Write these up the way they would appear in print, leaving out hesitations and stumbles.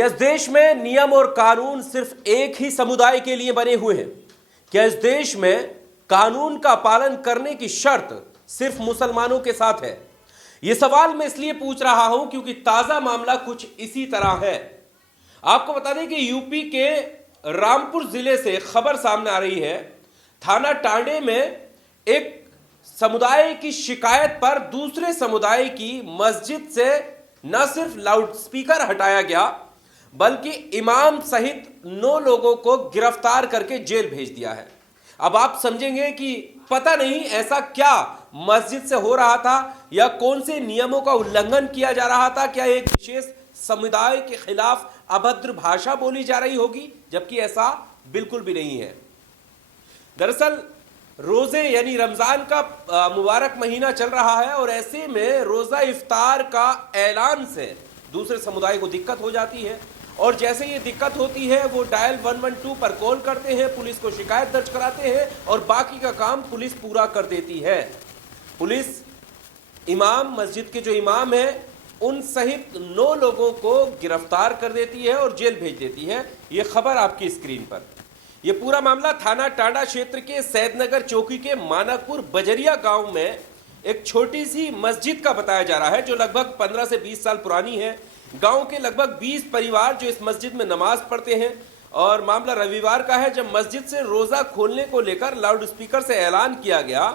क्या इस देश में नियम और कानून सिर्फ एक ही समुदाय के लिए बने हुए हैं? क्या इस देश में कानून का पालन करने की शर्त सिर्फ मुसलमानों के साथ है? यह सवाल मैं इसलिए पूछ रहा हूं क्योंकि ताजा मामला कुछ इसी तरह है। आपको बता दें कि यूपी के रामपुर जिले से खबर सामने आ रही है। थाना टांडे में एक समुदाय की शिकायत पर दूसरे समुदाय की मस्जिद से न सिर्फ लाउडस्पीकर हटाया गया बल्कि इमाम सहित 9 लोगों को गिरफ्तार करके जेल भेज दिया है। अब आप समझेंगे कि पता नहीं ऐसा क्या मस्जिद से हो रहा था या कौन से नियमों का उल्लंघन किया जा रहा था। क्या एक विशेष समुदाय के खिलाफ अभद्र भाषा बोली जा रही होगी, जबकि ऐसा बिल्कुल भी नहीं है। दरअसल रोजे यानी रमजान का मुबारक महीना चल रहा है और ऐसे में रोजा इफ्तार का ऐलान से दूसरे समुदाय को दिक्कत हो जाती है और जैसे ये दिक्कत होती है वो डायल 112 पर कॉल करते हैं, पुलिस को शिकायत दर्ज कराते हैं और बाकी का काम पुलिस पूरा कर देती है। पुलिस इमाम, मस्जिद के जो इमाम है उन सहित 9 लोगों को गिरफ्तार कर देती है और जेल भेज देती है। ये खबर आपकी स्क्रीन पर। यह पूरा मामला थाना टांडा क्षेत्र के सैदनगर चौकी के मानकपुर बजरिया गांव में एक छोटी सी मस्जिद का बताया जा रहा है जो लगभग 15 से 20 साल पुरानी है। गांव के लगभग 20 परिवार जो इस मस्जिद में नमाज पढ़ते हैं और मामला रविवार का है जब मस्जिद से रोजा खोलने को लेकर लाउडस्पीकर से ऐलान किया गया।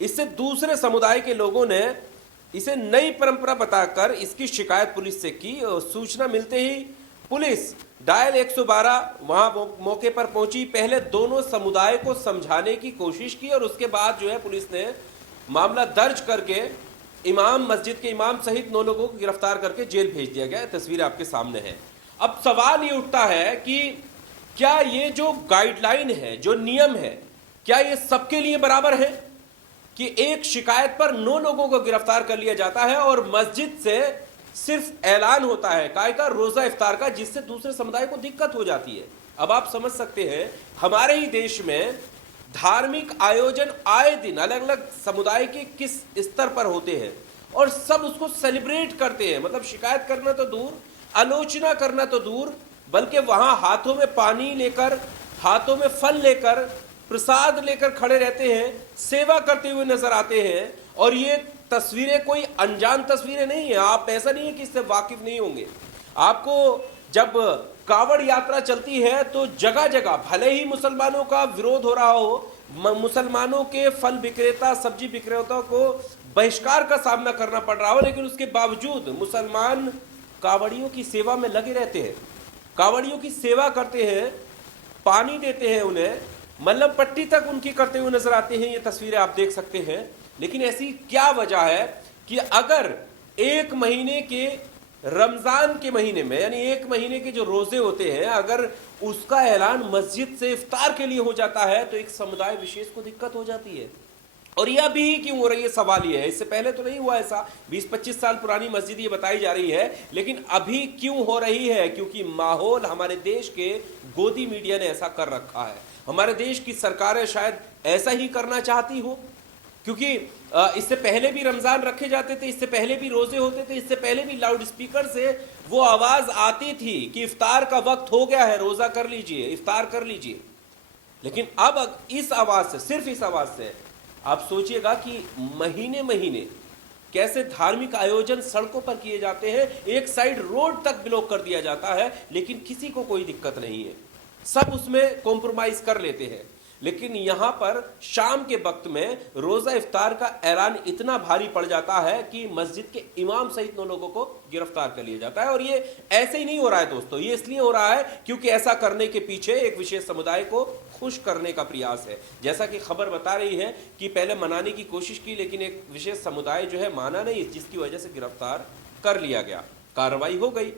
इससे दूसरे समुदाय के लोगों ने इसे नई परंपरा बताकर इसकी शिकायत पुलिस से की और सूचना मिलते ही पुलिस डायल 112 वहां मौके पर पहुंची। पहले दोनों समुदाय को समझाने की कोशिश की और उसके बाद जो है पुलिस ने मामला दर्ज करके इमाम, मस्जिद के इमाम सहित 9 लोगों को गिरफ्तार करके जेल भेज दिया गया। तस्वीर आपके सामने है। अब सवाल ये उठता है कि क्या ये जो गाइडलाइन है, जो नियम है, क्या ये सबके लिए बराबर है कि एक शिकायत पर 9 लोगों को गिरफ्तार कर लिया जाता है और मस्जिद से सिर्फ ऐलान होता है काय का रोजा इफ्तार का, जिससे दूसरे समुदाय को दिक्कत हो जाती है। अब आप समझ सकते हैं हमारे ही देश में धार्मिक आयोजन आए दिन अलग अलग समुदाय के किस स्तर पर होते हैं और सब उसको सेलिब्रेट करते हैं। मतलब शिकायत करना तो दूर, आलोचना करना तो दूर, बल्कि वहां हाथों में पानी लेकर, हाथों में फल लेकर, प्रसाद लेकर खड़े रहते हैं, सेवा करते हुए नजर आते हैं। और ये तस्वीरें कोई अनजान तस्वीरें नहीं है। आप ऐसा नहीं है कि इससे वाकिफ नहीं होंगे। आपको जब कावड़ यात्रा चलती है तो जगह जगह भले ही मुसलमानों का विरोध हो रहा हो, मुसलमानों के फल विक्रेता, सब्जी विक्रेताओं को बहिष्कार का सामना करना पड़ रहा हो, लेकिन उसके बावजूद मुसलमान कावड़ियों की सेवा में लगे रहते हैं, कावड़ियों की सेवा करते हैं, पानी देते हैं उन्हें, मल्लम पट्टी तक उनकी करते हुए नजर आते हैं। ये तस्वीरें आप देख सकते हैं। लेकिन ऐसी क्या वजह है कि अगर एक महीने के रमजान के महीने में यानी एक महीने के जो रोजे होते हैं, अगर उसका ऐलान मस्जिद से इफ्तार के लिए हो जाता है तो एक समुदाय विशेष को दिक्कत हो जाती है। और यह अभी क्यों हो रही है, सवाल यह है। इससे पहले तो नहीं हुआ ऐसा। 20-25 साल पुरानी मस्जिद ये बताई जा रही है, लेकिन अभी क्यों हो रही है? क्योंकि माहौल हमारे देश के गोदी मीडिया ने ऐसा कर रखा है। हमारे देश की सरकारें शायद ऐसा ही करना चाहती हो, क्योंकि इससे पहले भी रमजान रखे जाते थे, इससे पहले भी रोजे होते थे, इससे पहले भी लाउड स्पीकर से वो आवाज आती थी कि इफ्तार का वक्त हो गया है, रोजा कर लीजिए, इफ्तार कर लीजिए। लेकिन अब इस आवाज से, सिर्फ इस आवाज से आप सोचिएगा कि महीने महीने कैसे धार्मिक आयोजन सड़कों पर किए जाते हैं। एक साइड रोड तक ब्लॉक कर दिया जाता है, लेकिन किसी को कोई दिक्कत नहीं है, सब उसमें कॉम्प्रोमाइज कर लेते हैं। लेकिन यहां पर शाम के वक्त में रोजा इफ्तार का ऐलान इतना भारी पड़ जाता है कि मस्जिद के इमाम सहित 9 लोगों को गिरफ्तार कर लिया जाता है। और ये ऐसे ही नहीं हो रहा है दोस्तों, ये इसलिए हो रहा है क्योंकि ऐसा करने के पीछे एक विशेष समुदाय को खुश करने का प्रयास है। जैसा कि खबर बता रही है कि पहले मनाने की कोशिश की, लेकिन एक विशेष समुदाय जो है माना नहीं, जिसकी वजह से गिरफ्तार कर लिया गया, कार्रवाई हो गई।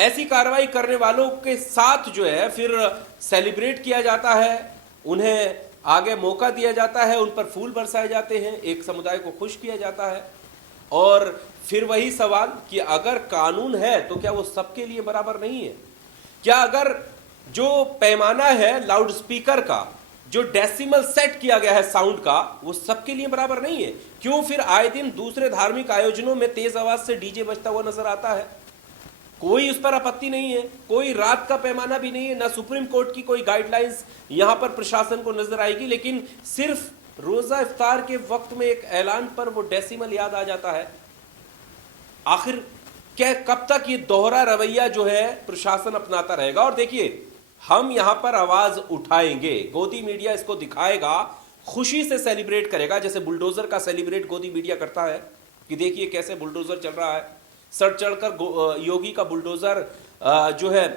ऐसी कार्रवाई करने वालों के साथ जो है फिर सेलिब्रेट किया जाता है, उन्हें आगे मौका दिया जाता है, उन पर फूल बरसाए जाते हैं, एक समुदाय को खुश किया जाता है। और फिर वही सवाल कि अगर कानून है तो क्या वो सबके लिए बराबर नहीं है? क्या अगर जो पैमाना है लाउड स्पीकर का, जो डेसिमल सेट किया गया है साउंड का, वो सबके लिए बराबर नहीं है? क्यों फिर आए दिन दूसरे धार्मिक आयोजनों में तेज आवाज से डीजे बजता हुआ नजर आता है? कोई उस पर आपत्ति नहीं है, कोई रात का पैमाना भी नहीं है, ना सुप्रीम कोर्ट की कोई गाइडलाइंस यहां पर प्रशासन को नजर आएगी। लेकिन सिर्फ रोजा इफ्तार के वक्त में एक ऐलान पर वो डेसिमल याद आ जाता है। आखिर क्या कब तक ये दोहरा रवैया जो है प्रशासन अपनाता रहेगा? और देखिए, हम यहां पर आवाज उठाएंगे, गोदी मीडिया इसको दिखाएगा, खुशी से सेलिब्रेट करेगा, जैसे बुलडोजर का सेलिब्रेट गोदी मीडिया करता है कि देखिए कैसे बुलडोजर चल रहा है, सर चढ़कर योगी का बुलडोजर जो है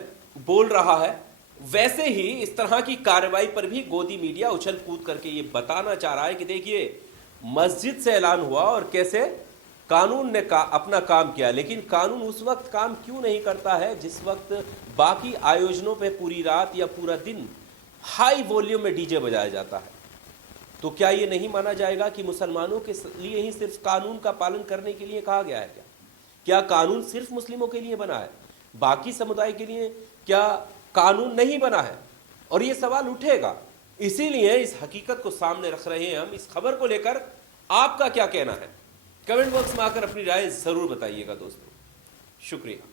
बोल रहा है। वैसे ही इस तरह की कार्रवाई पर भी गोदी मीडिया उछल कूद करके ये बताना चाह रहा है कि देखिए मस्जिद से ऐलान हुआ और कैसे कानून ने अपना काम किया। लेकिन कानून उस वक्त काम क्यों नहीं करता है जिस वक्त बाकी आयोजनों पे पूरी रात या पूरा दिन हाई वॉल्यूम में डीजे बजाया जाता है? तो क्या ये नहीं माना जाएगा कि मुसलमानों के लिए ही सिर्फ कानून का पालन करने के लिए कहा गया है? क्या कानून सिर्फ मुस्लिमों के लिए बना है, बाकी समुदाय के लिए क्या कानून नहीं बना है? और ये सवाल उठेगा, इसीलिए इस हकीकत को सामने रख रहे हैं हम। इस खबर को लेकर आपका क्या कहना है? कमेंट बॉक्स में आकर अपनी राय जरूर बताइएगा दोस्तों। शुक्रिया।